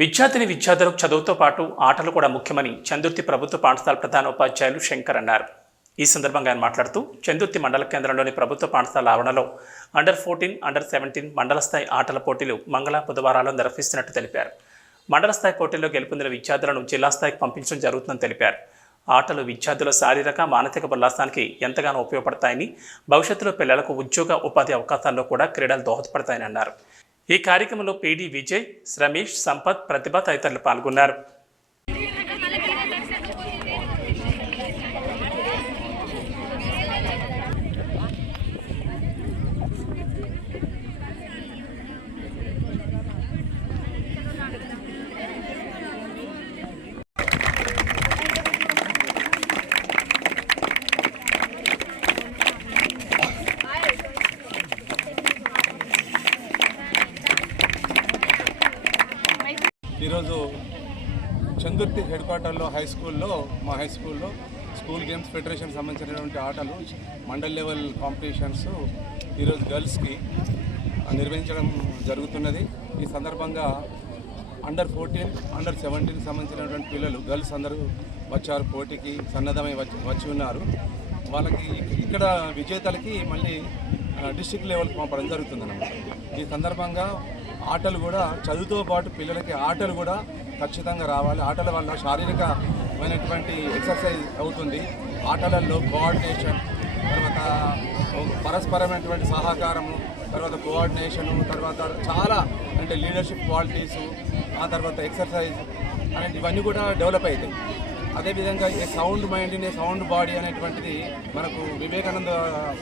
విద్యార్థిని విద్యార్థులకు చదువుతో పాటు ఆటలు కూడా ముఖ్యమని చందుర్తి ప్రభుత్వ పాఠశాల ప్రధాన ఉపాధ్యాయులు శంకర్ అన్నారు. ఈ సందర్భంగా ఆయన మాట్లాడుతూ చందుర్తి మండల కేంద్రంలోని ప్రభుత్వ పాఠశాల ఆవరణలో అండర్ ఫోర్టీన్ అండర్ సెవెంటీన్ మండల స్థాయి ఆటల పోటీలు మంగళ బుధవారాల్లో నిర్వహిస్తున్నట్టు తెలిపారు. మండల స్థాయి పోటీల్లో గెలుపొందిన విద్యార్థులను జిల్లా స్థాయికి పంపించడం జరుగుతుందని తెలిపారు. ఆటలు విద్యార్థుల శారీరక మానసిక ఉల్లాసానికి ఎంతగానో ఉపయోగపడతాయని భవిష్యత్తులో పిల్లలకు ఉద్యోగ ఉపాధి అవకాశాల్లో కూడా క్రీడలు దోహదపడతాయని అన్నారు. ఈ కార్యక్రమంలో పీడి విజయ్ రమేష్ సంపత్ ప్రతిభ తదితరులు పాల్గొన్నారు. ఈరోజు చందుర్తి హెడ్ క్వార్టర్లో హై స్కూల్లో మా హై స్కూల్లో స్కూల్ గేమ్స్ ఫెడరేషన్ సంబంధించినటువంటి ఆటలు మండల్ లెవెల్ కాంపిటీషన్స్ ఈరోజు గర్ల్స్కి నిర్వహించడం జరుగుతున్నది. ఈ సందర్భంగా అండర్ ఫోర్టీన్ అండర్ సెవెంటీన్ సంబంధించినటువంటి పిల్లలు గర్ల్స్ అందరూ వచ్చారు పోటీకి సన్నద్ధమై వచ్చి వచ్చి ఉన్నారు. వాళ్ళకి ఇక్కడ విజేతలకి మళ్ళీ డిస్టిక్ లెవెల్కి పంపడం జరుగుతుందన్నమాట. ఈ సందర్భంగా ఆటలు కూడా చదువుతో పాటు పిల్లలకి ఆటలు కూడా ఖచ్చితంగా రావాలి. ఆటల వల్ల శారీరకమైనటువంటి ఎక్సర్సైజ్ అవుతుంది. ఆటలలో కోఆర్డినేషన్ తర్వాత పరస్పరమైనటువంటి సహకారము తర్వాత కోఆర్డినేషను తర్వాత చాలా అంటే లీడర్షిప్ క్వాలిటీసు ఆ తర్వాత ఎక్సర్సైజ్ అనేది ఇవన్నీ కూడా డెవలప్ అవుతాయి. అదేవిధంగా ఈ sound mind in sound body అనేటువంటిది మనకు వివేకానంద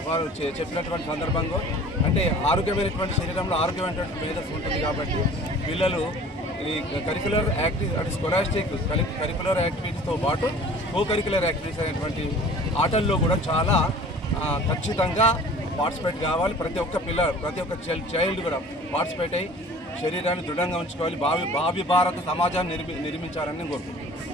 వారు చెప్పినటువంటి సందర్భంలో అంటే ఆరోగ్యమైనటువంటి శరీరంలో ఆరోగ్యమైనటువంటి మేధస్సు ఉంటుంది కాబట్టి పిల్లలు ఈ కరికులర్ యాక్టివ్ అంటే స్కొలాస్టిక్ కరికులర్ యాక్టివిటీస్తో పాటు కో కరికులర్ యాక్టివిటీస్ అనేటువంటి ఆటల్లో కూడా చాలా ఖచ్చితంగా పార్టిసిపేట్ కావాలి. ప్రతి ఒక్క పిల్ల ప్రతి ఒక్క చైల్డ్ చైల్డ్ కూడా పార్టిసిపేట్ అయ్యి శరీరాన్ని దృఢంగా ఉంచుకోవాలి. భావి భావి భారత సమాజాన్ని నిర్మి నిర్మించాలని నేను కోరుకుంటున్నాను.